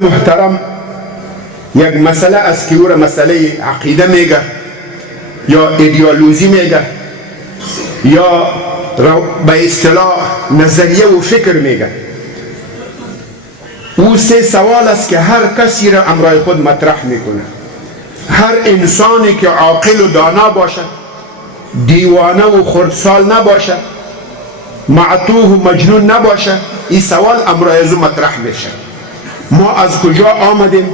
محترم، یک مسئله است که او را مسئله عقیده میگه یا ایدئولوژی میگه یا به اصطلاح نظریه و فکر میگه. او سه سوال است که هر کسی را امرای خود مطرح میکنه. هر انسانی که عاقل و دانا باشد، دیوانه و خردسال نباشد، معتوه و مجنون نباشد، این سوال امرای از او مطرح میشه. ما از کجا آمدیم؟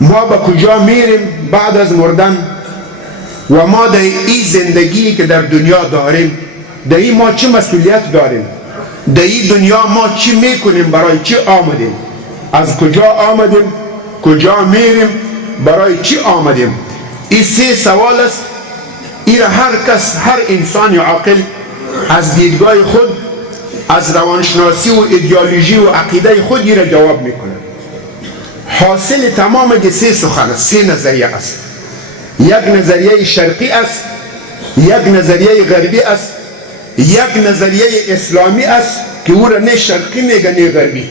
ما به کجا میریم بعد از مردن؟ و ما در این زندگی که در دنیا داریم، در این ما چه مسئولیت داریم؟ در این دنیا ما چی میکنیم؟ برای چی آمدیم؟ از کجا آمدیم؟ کجا میریم؟ برای چی آمدیم؟ این سه سوال است. این را هر کس، هر انسان عاقل از دیدگاه خود، از روانشناسی و ایدئولوژی و عقیده خود این را جواب میکنه. حاصل تمام سه سخن است، سه نظریه است. یک نظریه شرقی است، یک نظریه غربی است، یک نظریه اسلامی است که او را نه شرقی میگه نه غربی.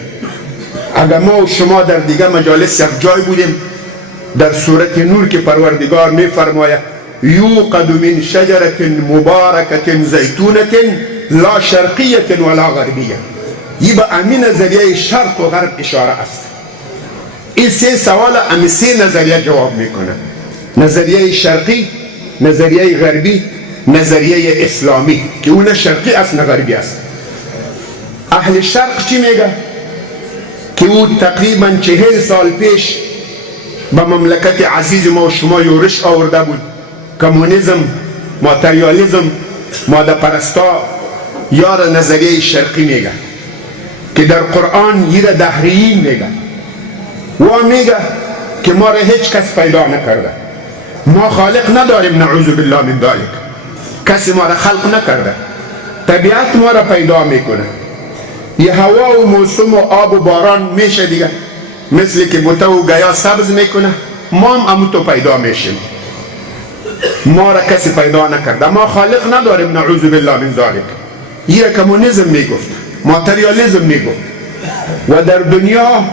اگر ما و شما در دیگه مجالس یک جای بودیم، در سورت نور که پروردگار میفرماید یوقد من شجرة مبارکة زیتونة لا شرقیة ولا غربیة، این به امین نظریه شرق و غرب اشاره است. این سه سوال امی سه نظریه جواب میکنه: نظریه شرقی، نظریه غربی، نظریه اسلامی که اون نه شرقی است نه غربی است. اهل شرق چی میگه؟ که او تقریبا 40 سال پیش به مملکت عزیز ما و شما یورش آورده بود. کمونیسم، ماتریالیزم، ماده پرستا یا نظریه شرقی میگه که در قرآن یه دهریین میگه و میگه که ما را هیچ کس پیدا نکرده، ما خالق نداریم، نعوذ بالله من ذلک. کسی ما را خلق نکرده، طبیعت ما را پیدا میکنه. یه هوا و موسم و آب و باران میشه دیگه، مثل که بوته و گیا سبز میکنه، ما هم اموتو پیدا میشیم. ما را کسی پیدا نکرده، ما خالق نداریم، نعوذ بالله من ذلک. یه کمونیسم میگفت، ماتریالیزم میگفت. و در دنیا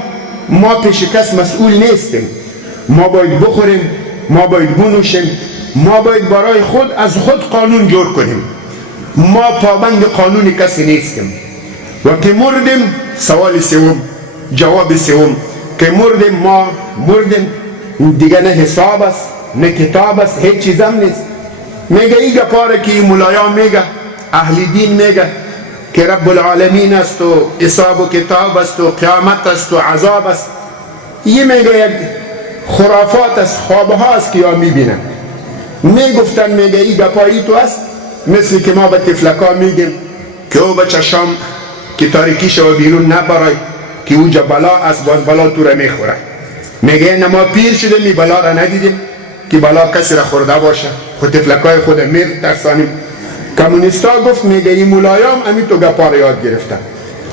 ما پیش کس مسئول نیستیم. ما باید بخوریم، ما باید بنوشیم، ما باید برای خود از خود قانون جور کنیم. ما پابند قانون کسی نیستیم. و که مردیم، سوال سوم، جواب سوم، که مردیم، ما مردیم دیگه، نه حساب است نه کتاب است، هیچ چیز هم نیست. میگه ایگه پاره که ملایان میگه، اهل دین میگه که رب العالمین است و حساب و کتاب است و قیامت است و عذاب است. یه میگه یک خرافات است، خوابه است که یا میبینن. میگفتن میگه ایگه پایی تو است، مثل که ما به تفلکا میگیم که او بچه شام که تاریکی شو بیرون نبرای که اوجا بلا است، باز بلا تو را میخوره. میگه نه ما پیر شده می بلا را ندیدیم که بلا کسی را خورده باشه، خود تفلکای خود میر ترسانیم. کمونیستا گفت میگه این ملایام امی تو گپا را یاد گرفتن،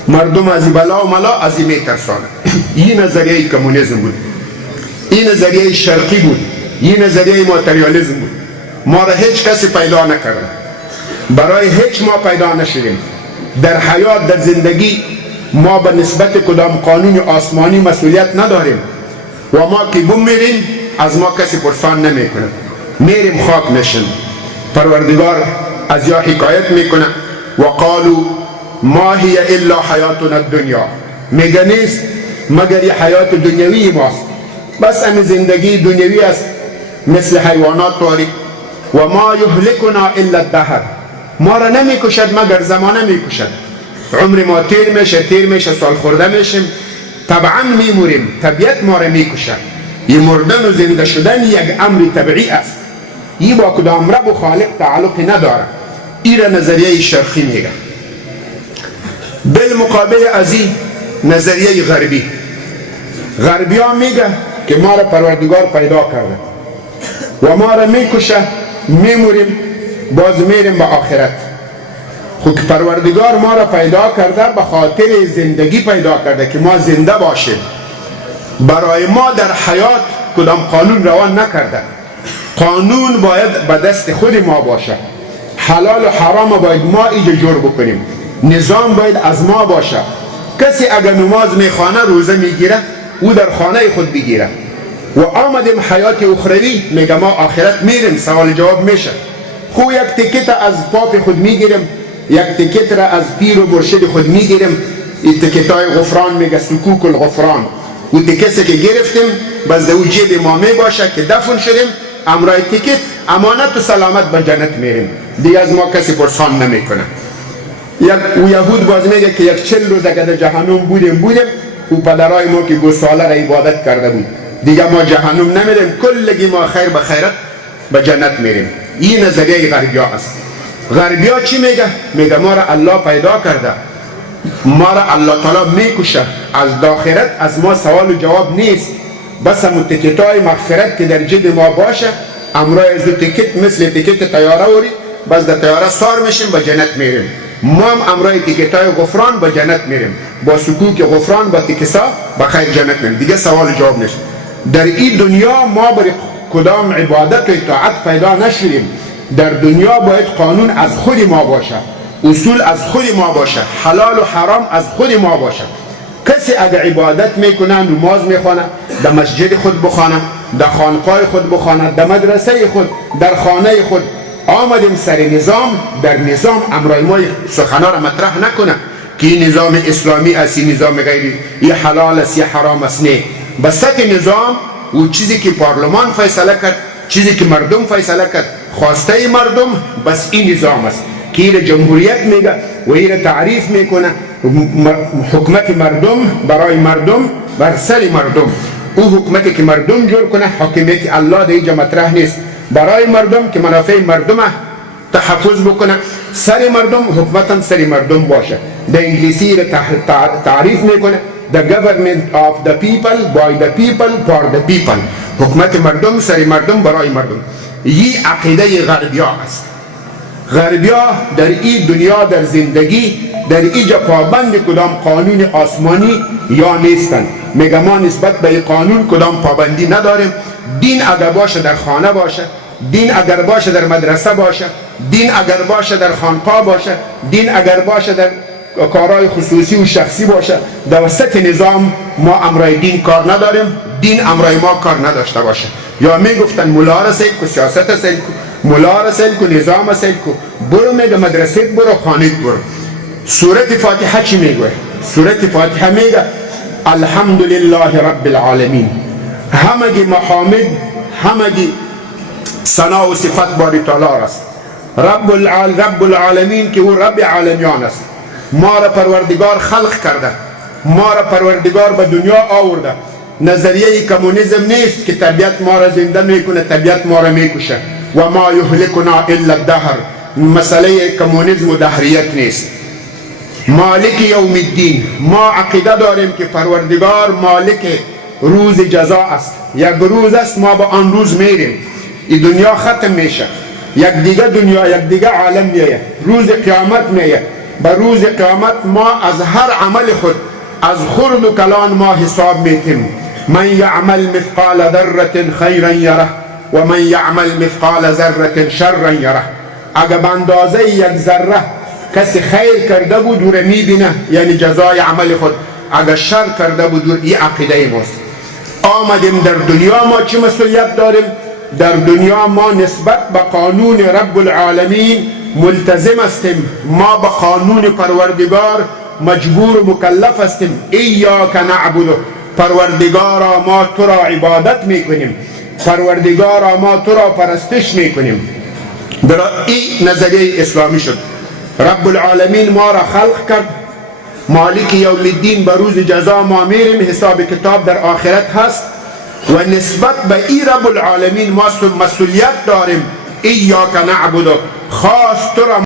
مردم از بلا و ملا از این میترسانه. این نظریه کمونیسم بود، این نظریه شرقی بود، این نظریه ماتریالیزم بود. ما را هیچ کسی پیدا نکرده، برای هیچ ما پیدا نشدیم. در حیات، در زندگی ما به نسبت کدام قانون آسمانی مسئولیت نداریم و ما که میریم از ما کسی پرسان نمیکنه، میریم خاک نشین. پروردگار از یا حکایت میکنه و قالو ما هی الا حیاتنا الدنیا، میگه نیست مگر یه حیات دنیوی ماست، بس همین زندگی دنیوی است، مثل حیوانات طوری. و ما یهلکنا الا الدهر، ما را نمیکشد مگر زمانه میکشد. عمر ما تیر میشه، سال خورده میشیم، طبعا میموریم، طبیعت ما را میکشد. این مردن و زنده شدن یک امر طبیعی است، این با کدام رب و خالق تعلقی نداره. این را نظریه شرقی میگه. بالمقابل از این نظریه غربی، غربی ها میگه که ما را پروردگار پیدا کرده و ما را میکشه، میموریم، باز میریم به آخرت. خود که پروردگار ما را پیدا کرده به خاطر زندگی پیدا کرده که ما زنده باشیم. برای ما در حیات کدام قانون روان نکرده. قانون باید به دست خود ما باشه، حلال و حرام باید ما ایجا جور بکنیم، نظام باید از ما باشه، کسی اگر نماز میخوانه روزه میگیره او در خانه خود بگیره. و آمدیم حیات اخروی، میگه ما آخرت میریم، سوال جواب میشه. خو یک تکت از پاپ خود میگیریم، یک تکت را از پیر و مرشد خود میگیریم، این تکتای غفران میگه سکوک الغفران. و تکسی که گرفتیم بس او جیب ما میباشه که دفن شدیم، امرای تکت امانت و سلامت به جنت میریم، دیگه از ما کسی پرسان نمیکنه. و یهود باز میگه که یک 40 روز اگر در جهنم بودیم و پدرای ما که گوساله را عبادت کرده بود، دیگه ما جهنم نمیریم، کلگی ما خیر به خیرت به جنت میریم. این نظریه غربیا است. غربیا چی میگه؟ میگه ما را الله پیدا کرده، ما را الله تعالی میکشه، از داخرت از ما سوال و جواب نیست، بس همون تکتای مغفرت که در جیب ما باشه، امرای از تکت مثل تکت تیاره وری، بس در تیاره سار میشیم به جنت میریم. ما هم امرای تکتای غفران به جنت میریم، با سکوک غفران با تکسا به خیر جنت میریم، دیگه سوال جواب نیست. در این دنیا ما برای کدام عبادت و اطاعت پیدا نشدیم. در دنیا باید قانون از خود ما باشه، اصول از خود ما باشه، حلال و حرام از خود ما باشه. کسی اگر عبادت میکنه، نماز میخوانه، در مسجد خود بخوانه، در خانقاه خود بخوانه، در مدرسه خود، در خانه خود، آمدیم سر نظام، در نظام امرای ما سخنا را مطرح نکنه که این نظام اسلامی است، این نظام غیری، این حلال است، این حرام است. نه، بسط نظام و چیزی که پارلمان فیصله کرد، چیزی که مردم فیصله کرد، خواسته مردم، بس این نظام است که این جمهوریت میگه و این تعریف میکنه، حکمت مردم برای مردم بر سر مردم. او حکمتی که مردم جور کنه، حکمیت الله در اینجا مطرح نیست، برای مردم که منافع مردم تحفظ بکنه، سر مردم حکمتا سر مردم باشه. در انگلیسی تعریف میکنه the government of the people by the people for the people، حکمت مردم سر مردم برای مردم. این عقیده غربیا است. غربیا در این دنیا در زندگی در اینجا پابند کدام قانون آسمانی یا نیستن. میگه ما نسبت به قانون کدام پابندی نداریم. دین اگر باشه در خانه باشه، دین اگر باشه در مدرسه باشه، دین اگر باشه در خانقاه باشه، دین اگر باشه در کارهای خصوصی و شخصی باشه، در وسط نظام ما امرای دین کار نداریم، دین امرای ما کار نداشته باشه. یا میگفتن ملا را سیل کو، سیاست را سیل کو، ملا را سیل کو، نظام را سیل کو، برو میگه مدرسه برو، خانه برو. سورت فاتحه چی میگه؟ سورت فاتحه میگه الحمدلله رب العالمین، همگی محامد، همگی ثنا و صفت باری تعالی است. رب العالمین که او رب عالمیان است. ما را پروردگار خلق کرده، ما را پروردگار به دنیا آورده. نظریه کمونیسم نیست که طبیعت ما را زنده میکنه، طبیعت ما را میکشه. و ما یهلکنا الا الدهر، مسئله کمونیسم و دهریت نیست. مالک یوم الدین، ما عقیده داریم که پروردگار مالک روز جزا است. یک روز است، ما به آن روز میریم، این دنیا ختم میشه، یک دیگه دنیا، یک دیگه عالم میه، روز قیامت میه. به روز قیامت ما از هر عمل خود، از خرد و کلان ما حساب میتیم. من یعمل مثقال ذره خیرا یره و من یعمل مثقال ذره شرا یره. اگر به اندازه یک ذره کسی خیر کرده بود او را میبینه، یعنی جزای عمل خود. اگر شر کرده بود، این عقیده ماست. آمدیم در دنیا ما چه مسئولیت داریم؟ در دنیا ما نسبت به قانون رب العالمین ملتزم هستیم. ما به قانون پروردگار مجبور و مکلف هستیم. ایاک نعبد، پروردگارا ما تو را عبادت میکنیم، پروردگارا ما تو را پرستش میکنیم. در این نظریه اسلامی شد. رب العالمین ما را خلق کرد، مالک یوم الدین، به روز جزا ما میریم، حساب کتاب در آخرت هست. و نسبت به این رب العالمین ما مسئولیت داریم. ایاک نعبد، خاص تو را